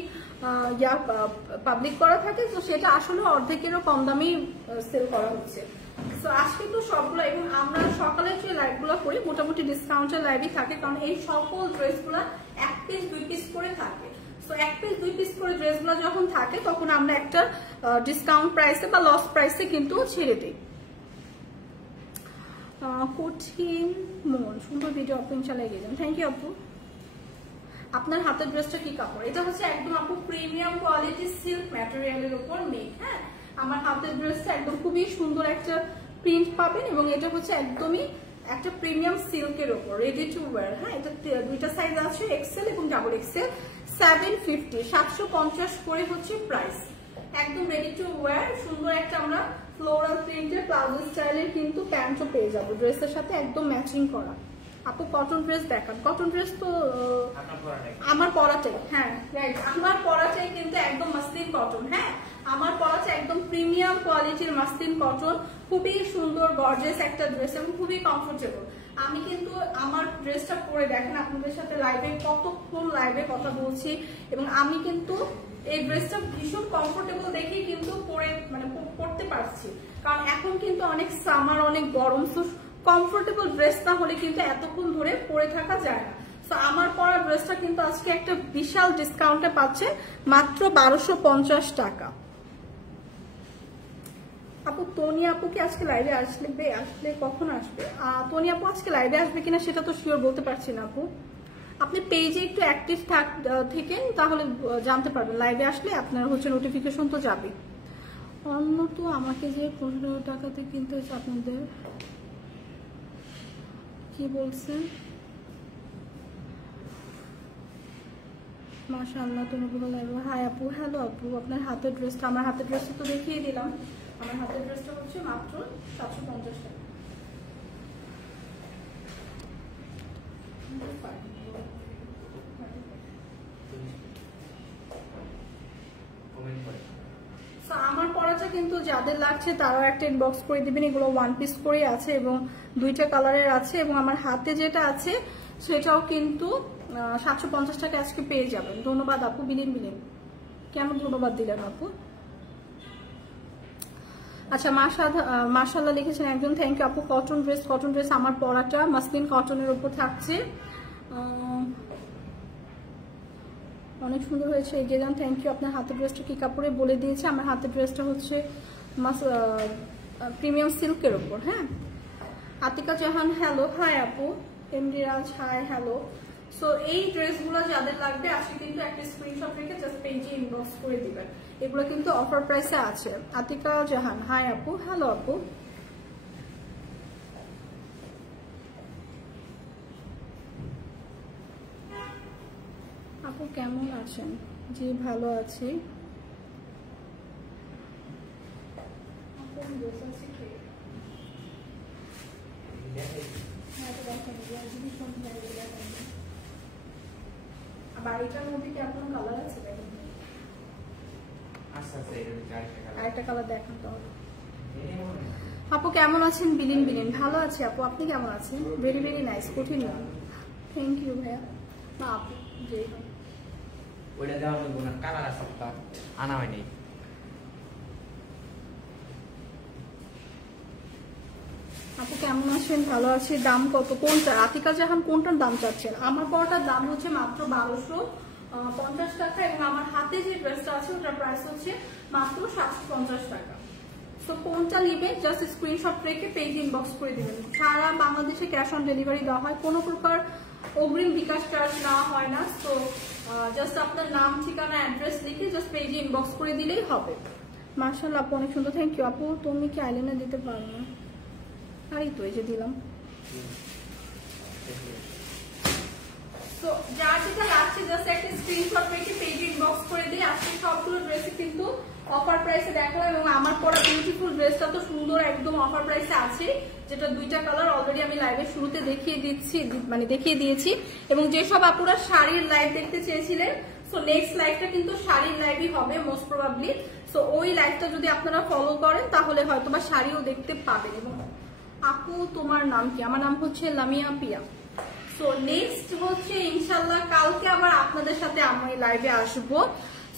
পাবলিক করা থাকে তো সেটা আসলে অর্ধেকেরও কম দামেই সেল করা হচ্ছে। তো আজকে তো সবগুলো, এবং আমরা সকালে যে লাইভগুলো করি মোটামুটি ডিসকাউন্টের লাইভই থাকে, কারণ এই সকল ড্রেসগুলো 1 পিস 2 পিস করে থাকে। তো 1 পিস 2 পিস করে ড্রেসগুলো যখন থাকে তখন আমরা একটা ডিসকাউন্ট প্রাইসে বা লস প্রাইসে কিন্তু ছেড়ে দিই। কঠিন মন, সুন্দর ভিডিও আপু, ইনশাআল্লাহ এগিয়ে যান। থ্যাংক ইউ আপু। আপনার হাতের ড্রেসটা কি কাপড়? এটা হচ্ছে একদম আপু প্রিমিয়াম কোয়ালিটি সিল্ক ম্যাটেরিয়ালের উপর মেক। হ্যাঁ, আমার হাতের ড্রেসটা একদম খুবই সুন্দর একটা প্রিন্ট পাবেন এবং এটা হচ্ছে একদমই একটা প্রিমিয়াম সিল্কের উপর রেডি টু ওয়্যার। হ্যাঁ, এটা দুইটা সাইজ আছে, এক্সেল এবং ডাবল এক্সেল। 750 750 করে হচ্ছে প্রাইস। একদম রেডি টু ওয়্যার, সুন্দর একটা আমরা ফ্লোরাল প্রিন্টের প্লাজো স্টাইলের কিন্তু প্যান্টও পেয়ে যাবো ড্রেসের সাথে একদম ম্যাচিং করা। আপু কটন ড্রেস দেখান। কটন ড্রেস তো আমার পরাটাই, হ্যাঁ রাইট, আমার পরাটাই কিন্তু একদম মসলিন কটন। হ্যাঁ, আমার পরা আছে একদম প্রিমিয়াম কোয়ালিটির মাসলিন কটন, খুবই সুন্দর গর্জিয়াস একটা ড্রেস এবং খুবই কমফোর্টেবল। আমি কিন্তু আমার ড্রেসটা পরে দেখেন আপনাদের সাথে লাইভে কতক্ষণ লাইভে কথা বলছি, এবং আমি কিন্তু এই ড্রেসটা ভীষণ কমফোর্টেবল দেখেই কিন্তু পরতে পারছি, কারণ এখন কিন্তু অনেক সামার, অনেক গরম, তো কমফোর্টেবল ড্রেস না হলে কিন্তু এতক্ষণ ধরে পরে থাকা যায় না। তো আমার পরা ড্রেসটা কিন্তু আজকে একটা বিশাল ডিসকাউন্টে পাচ্ছে, মাত্র 1250 টাকা। আপু তনি আপু কি আজকে লাইভে আসলে কখন আসবে? তনি আপু আজকে লাইভে আসবে কিনা সেটা তো শিওর বলতে পারছি না আপু। আপনি পেজে একটু অ্যাক্টিভ থাকেন, তাহলে জানতে পারবেন। লাইভে আসলে আপনার হচ্ছে নোটিফিকেশন তো যাবে। অন্য তো আমাকে যে 15 টাকাতে কিনতে হচ্ছে আপনাদের, কি বলছেন? মাশাআল্লাহ তুমি পুরো লাইভ। হাই আপু, হ্যালো আপু, আপনার হাতের ড্রেসটা, আমার হাতের ড্রেসটা তো দেখিয়ে দিলাম। আমার হাতের ড্রেসটা হচ্ছে মাত্র 750 টাকা। আমার পরাটা কিন্তু যাদের লাগছে তারাও একটা ইনবক্স করে দিবেন। এগুলো ওয়ান পিস করে আছে এবং দুইটা কালারের আছে, এবং আমার হাতে যেটা আছে সেটাও কিন্তু 750 টাকা আজকে পেয়ে যাবেন। ধন্যবাদ আপু, বিলিন কেমন ধন্যবাদ দিলেন আপু। আচ্ছা মাশাআল্লাহ লিখেছেন একজন, থ্যাংক ইউ আপু। কটন ড্রেস আমার পরাটা মাসলিন কটনের উপর থাকছে, অনেক সুন্দর হয়েছে। এগিয়ে যান, থ্যাংক ইউ। আপনার হাতের ড্রেসটা কি কাপড়ে বলে দিয়েছে। আমার হাতের ড্রেসটা হচ্ছে প্রিমিয়াম সিল্কের উপর। হ্যাঁ, আতিকা জাহান হ্যালো, হাই আপু। এমডি রাজ হাই, হ্যালো। সো এই ড্রেসগুলো যাদের লাগবে আজকে কিন্তু একটা স্ক্রিনশট রেখে জাস্ট পেজে ইনবক্স করে দিবেন। এগুলো কিন্তু অফার প্রাইসে আছে। আতিকা জাহান হাই আপু, হ্যালো আপু। আপু কেমন আছেন? জি ভালো আছি। বাড়িটার মধ্যে কি আপনার কালার আছে? আরেকটা কালার দেখান তো। আপু কেমন আছেন? বিলিন ভালো আছি আপু, আপনি কেমন আছেন? ভেরি ভেরি নাইস, কঠিন না। থ্যাংক ইউ ভাইয়া। না আপু যেই ওইটা দেওয়া লাগবে না, কালার আছে আনা হয়নি। আপু কেমন আছেন? ভালো আছি। দাম কত? কোনটা? আতিকা জাহান কোনটার দাম চাচ্ছেন? আমার পরাটার দাম হচ্ছে মাত্র 1250 টাকা, এবং আমার হাতে যে ড্রেসটা আছে ওটার প্রাইস হচ্ছে মাত্র 750 টাকা। তো কোনটা নিবে জাস্ট স্ক্রিনশট রেখে পেজ ইনবক্স করে দিবেন। সারা বাংলাদেশে ক্যাশ অন ডেলিভারি দেওয়া হয়, কোনো প্রকার অগ্রিম বিকাশ চার্জ নেওয়া হয় না। তো জাস্ট আপনার নাম, ঠিকানা, অ্যাড্রেস লিখে জাস্ট পেজে ইনবক্স করে দিলেই হবে। মাশাআল্লাহ আপু অনেক সুন্দর, থ্যাংক ইউ আপু। তুমি কি আইলাইনার দিতে পারো না? আরে তো এই যে দিলাম। তো যার যেটা লাগছে জাস্ট একটা স্ক্রিনশট রেখে পেজে ইনবক্স করে দিই। আজকে সবগুলো ড্রেসই কিন্তু অফার প্রাইসে দেখালাম, এবং আমার পরা বিউটিফুল ড্রেসটা তো সুন্দর একদম অফার প্রাইসে আছে, যেটা দুইটা কালার অলরেডি আমি লাইভের শুরুতে দেখিয়ে দিয়েছি। এবং যেসব আপুরা শাড়ির লাইভ দেখতে চেয়েছিলেন, সো নেক্সট লাইভটা কিন্তু শাড়ির লাইভই হবে মোস্ট প্রবাবলি। সো ওই লাইভটা যদি আপনারা ফলো করেন তাহলে হয়তো বা শাড়িও দেখতে পাবেন। এবং আপু তোমার নাম কি? আমার নাম হচ্ছে লামিয়া পিয়া। সো নেক্সট হচ্ছে ইনশাল্লাহ কালকে আবার আপনাদের সাথে আমি লাইভে আসবো।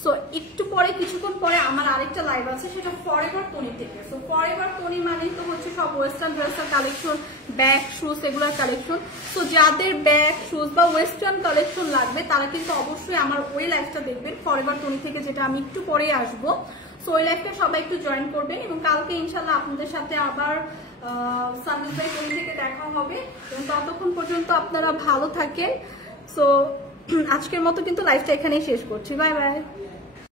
সো একটু পরে, কিছুক্ষণ পরে আমার আরেকটা লাইভ আছে, সেটা ফরএভার টনি থেকে। সো ফরএভার টনি মানে তো হচ্ছে সব ওয়েস্টার্ন ড্রেসের কালেকশন, ব্যাগ, শুজ এগুলোর কালেকশন। সো যাদের ব্যাগ, শুজ বা ওয়েস্টার্ন কালেকশন লাগবে তারা কিন্তু অবশ্যই আমার ওই লাইভটা দেখবেন ফরএভার টনি থেকে, যেটা আমি একটু পরেই আসবো। সো ওই লাইভটা সবাই একটু জয়েন করবেন, এবং কালকে ইনশাল্লাহ আপনাদের সাথে আবার সানডে বাই টনি থেকে দেখা হবে। এবং ততক্ষণ পর্যন্ত আপনারা ভালো থাকেন। সো আজকের মতো কিন্তু লাইভটা এখানেই শেষ করছি। Bye bye.